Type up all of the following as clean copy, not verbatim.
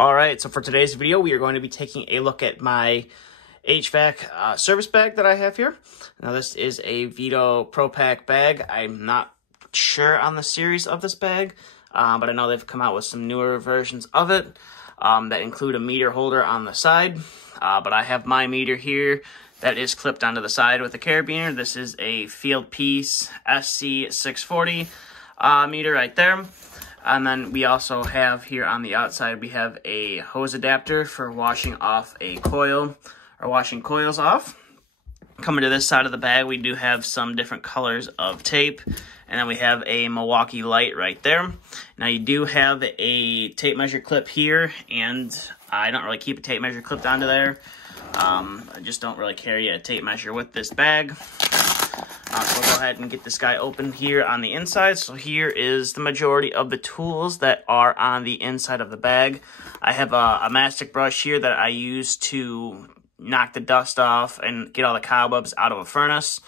All right, so for today's video, we are going to be taking a look at my HVAC service bag that I have here. Now, this is a Veto Pro Pac bag. I'm not sure on the series of this bag, but I know they've come out with some newer versions of it that include a meter holder on the side. But I have my meter here that is clipped onto the side with a carabiner. This is a Field Piece SC640 meter right there. And then we also have here on the outside, we have a hose adapter for washing off a coil, or washing coils off. Coming to this side of the bag, we do have some different colors of tape. And then we have a Milwaukee light right there. Now you do have a tape measure clip here, and I don't really keep a tape measure clipped onto there. I just don't really carry a tape measure with this bag. So we'll go ahead and get this guy open here on the inside. So here is the majority of the tools that are on the inside of the bag. I have a mastic brush here that I use to knock the dust off and get all the cobwebs out of a furnace.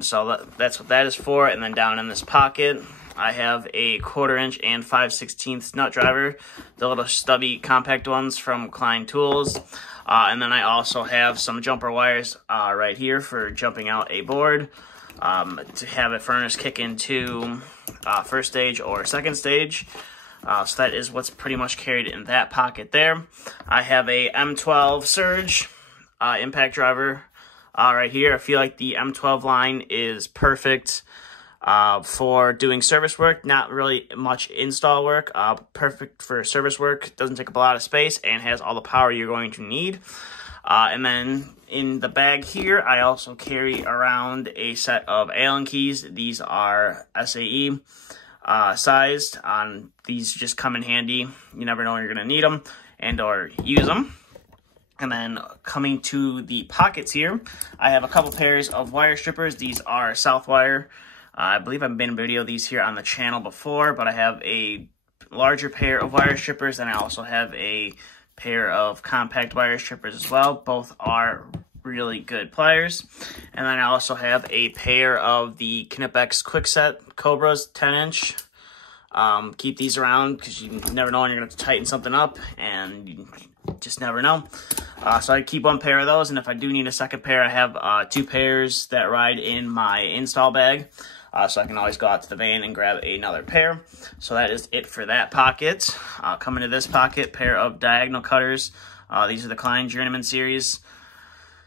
So that's what that is for. And then down in this pocket, I have a 1/4 inch and 5/16 nut driver, the little stubby compact ones from Klein Tools. And then I also have some jumper wires right here for jumping out a board to have a furnace kick into first stage or second stage. So that is what's pretty much carried in that pocket there. I have a M12 Surge impact driver right here. I feel like the M12 line is perfect for doing service work, not really much install work. Perfect for service work, doesn't take up a lot of space, and has all the power you're going to need. And then in the bag here, I also carry around a set of Allen keys. These are SAE sized. These just come in handy. You never know when you're going to need them and or use them. And then coming to the pockets here, I have a couple pairs of wire strippers. These are Southwire. I believe I've been video these here on the channel before, but I have a larger pair of wire strippers, and I also have a pair of compact wire strippers as well. Both are really good pliers. And then I also have a pair of the Knipex Quickset Cobras 10-inch. Keep these around because you never know when you're going to tighten something up, and you just never know. So I keep one pair of those, and if I do need a second pair, I have 2 pairs that ride in my install bag. So I can always go out to the van and grab another pair. So that is it for that pocket. Coming to this pocket, pair of diagonal cutters. These are the Klein Journeyman series.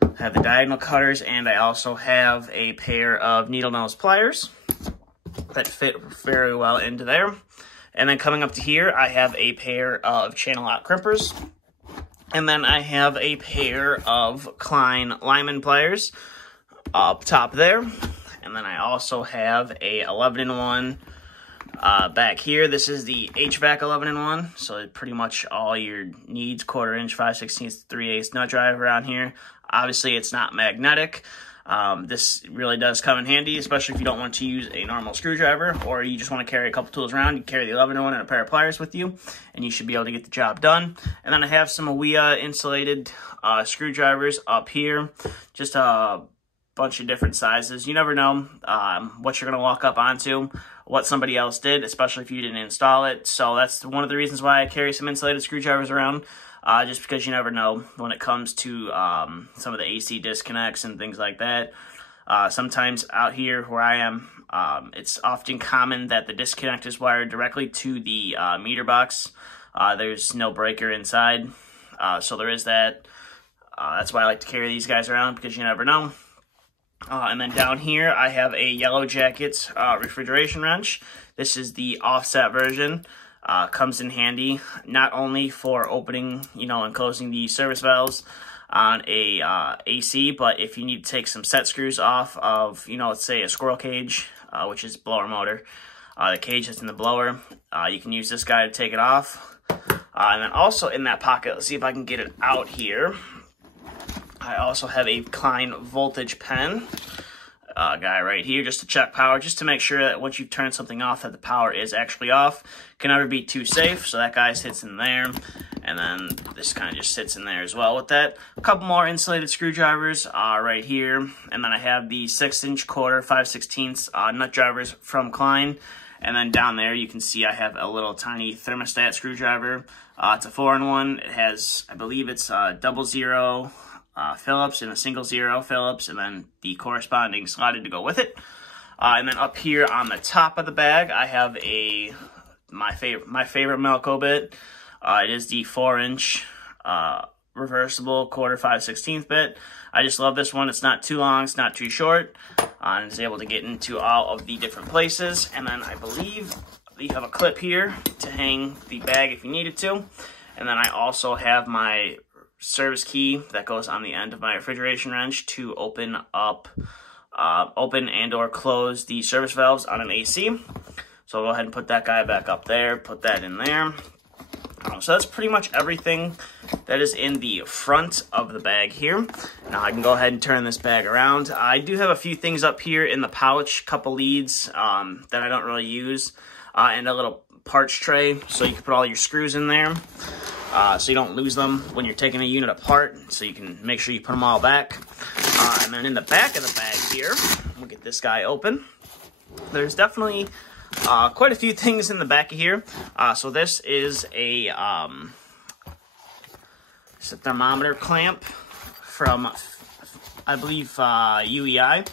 I have the diagonal cutters, and I also have a pair of needle nose pliers that fit very well into there. And then coming up to here, I have a pair of channel lock crimpers. And then I have a pair of Klein Lyman pliers up top there. And then I also have a 11-in-1 back here. This is the HVAC 11-in-1, so pretty much all your needs, 1/4 inch, 5/16, 3/8 nut driver around here. Obviously, it's not magnetic. This really does come in handy, especially if you don't want to use a normal screwdriver, or you just want to carry a couple tools around. You carry the 11-in-1 and a pair of pliers with you, and you should be able to get the job done. And then I have some AWEA insulated screwdrivers up here, just a bunch of different sizes. You never know what you're going to walk up onto, what somebody else did, especially if you didn't install it. So that's one of the reasons why I carry some insulated screwdrivers around, just because you never know when it comes to some of the AC disconnects and things like that. Sometimes out here where I am, it's often common that the disconnect is wired directly to the meter box. There's no breaker inside, so there is that. That's why I like to carry these guys around, because you never know. And then down here, I have a Yellow Jackets refrigeration wrench. This is the offset version. Comes in handy not only for opening, and closing the service valves on a AC, but if you need to take some set screws off of, let's say a squirrel cage, which is blower motor, the cage that's in the blower, you can use this guy to take it off. And then also in that pocket, let's see if I can get it out here, I also have a Klein voltage pen guy right here, just to check power, just to make sure that once you've turned something off, that the power is actually off. Can never be too safe, so that guy sits in there, and then this kind of just sits in there as well with that. A couple more insulated screwdrivers right here, and then I have the 6-inch 1/4, 5/16 nut drivers from Klein, And then down there, you can see I have a little tiny thermostat screwdriver. It's a 4-in-1. It has, I believe it's a 00 Phillips and a 1 Phillips, and then the corresponding slotted to go with it. And then up here on the top of the bag, I have my favorite Melco bit. It is the 4-inch reversible 1/4 5/16 bit. I just love this one. It's not too long, it's not too short, and it's able to get into all of the different places. And then I believe you have a clip here to hang the bag if you needed to. And then I also have my service key that goes on the end of my refrigeration wrench to open and or close the service valves on an AC. So I'll go ahead and put that guy back up there, put that in there. So that's pretty much everything that is in the front of the bag here. Now I can go ahead and turn this bag around. I do have a few things up here in the pouch, couple leads that I don't really use, and a little parts tray, so you can put all your screws in there. So you don't lose them when you're taking a unit apart, so you can make sure you put them all back. And then in the back of the bag here, we'll get this guy open. There's definitely quite a few things in the back of here. So this is a thermometer clamp from, I believe, UEI.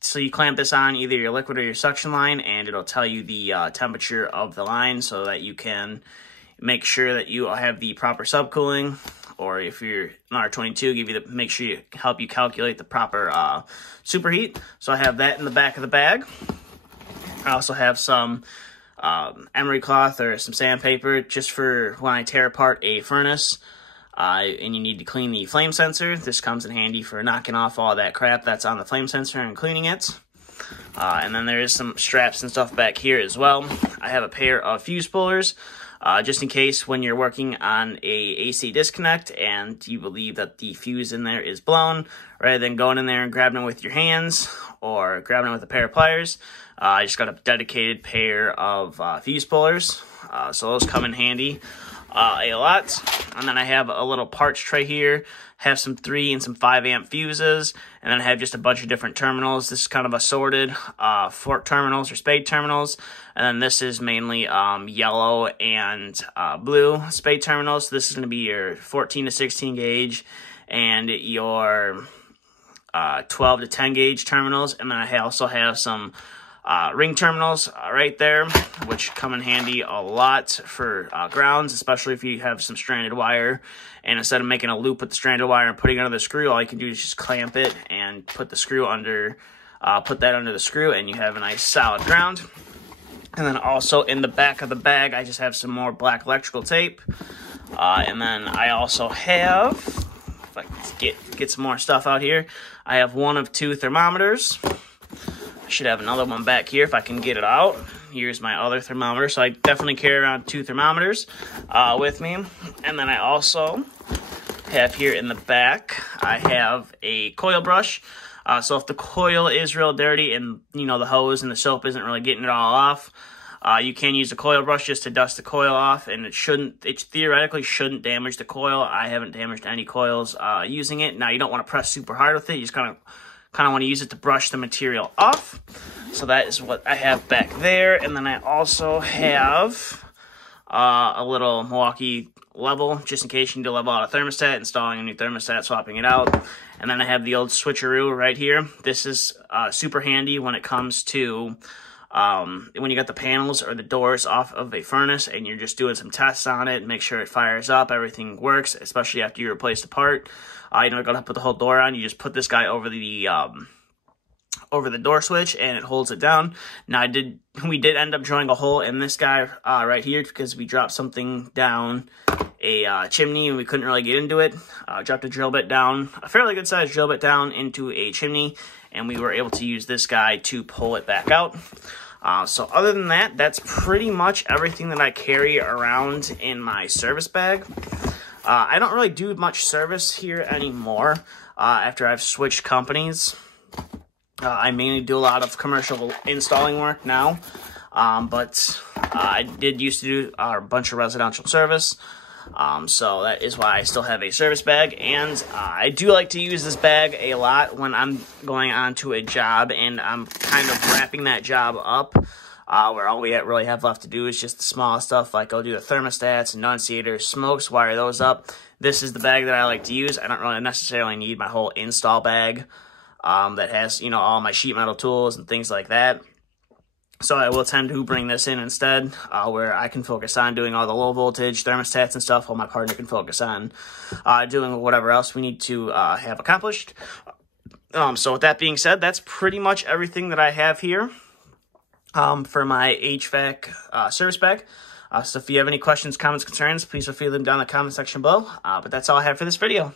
So you clamp this on either your liquid or your suction line, and it'll tell you the temperature of the line so that you can make sure that you have the proper subcooling, or if you're an R22, make sure you help you calculate the proper superheat. So I have that in the back of the bag. I also have some emery cloth or some sandpaper just for when I tear apart a furnace and you need to clean the flame sensor. This comes in handy for knocking off all that crap that's on the flame sensor and cleaning it. And then there is some straps and stuff back here as well. I have a pair of fuse pullers. Just in case when you're working on a AC disconnect and you believe that the fuse in there is blown, rather than going in there and grabbing it with your hands or grabbing it with a pair of pliers, I just got a dedicated pair of fuse pullers, so those come in handy a lot. And then I have a little parts tray here, have some 3 and some 5 amp fuses, and then I have just a bunch of different terminals. This is kind of assorted fork terminals or spade terminals, and then this is mainly yellow and blue spade terminals. So this is going to be your 14 to 16 gauge and your 12 to 10 gauge terminals, and then I also have some ring terminals right there, which come in handy a lot for grounds, especially if you have some stranded wire, and instead of making a loop with the stranded wire and putting it under the screw, all you can do is just clamp it and put the screw under, put that under the screw, and you have a nice solid ground. And then also in the back of the bag, I just have some more black electrical tape, and then I also have, if I can get some more stuff out here, I have 1 of 2 thermometers. I should have another one back here if I can get it out. Here's my other thermometer. So I definitely carry around 2 thermometers with me. And then I also have here in the back, I have a coil brush. So if the coil is real dirty and, you know, the hose and the soap isn't really getting it all off, you can use a coil brush just to dust the coil off, and it theoretically shouldn't damage the coil. I haven't damaged any coils using it. Now, you don't want to press super hard with it. You just kind of want to use it to brush the material off. So that is what I have back there. And then I also have a little Milwaukee level, just in case you need to level out a thermostat, installing a new thermostat, swapping it out. And then I have the old switcheroo right here. This is super handy when it comes to when you got the panels or the doors off of a furnace and you're just doing some tests on it, make sure it fires up, everything works, especially after you replace the part. You don't got to put the whole door on. You just put this guy over the door switch and it holds it down. Now we did end up drilling a hole in this guy right here because we dropped something down a chimney and we couldn't really get into it. Dropped a drill bit down, a fairly good sized drill bit down into a chimney, and we were able to use this guy to pull it back out. So other than that, that's pretty much everything that I carry around in my service bag. I don't really do much service here anymore after I've switched companies. I mainly do a lot of commercial installing work now, but I did used to do a bunch of residential service. So that is why I still have a service bag, and I do like to use this bag a lot when I'm going on to a job and I'm kind of wrapping that job up, where all we really have left to do is just the small stuff, like go do the thermostats, enunciators, smokes, wire those up. This is the bag that I like to use. I don't really necessarily need my whole install bag that has, you know, all my sheet metal tools and things like that. So I will tend to bring this in instead, where I can focus on doing all the low voltage thermostats and stuff, while my partner can focus on doing whatever else we need to have accomplished. So with that being said, that's pretty much everything that I have here for my HVAC service bag. So if you have any questions, comments, concerns, please feel free to leave them down in the comment section below. But that's all I have for this video.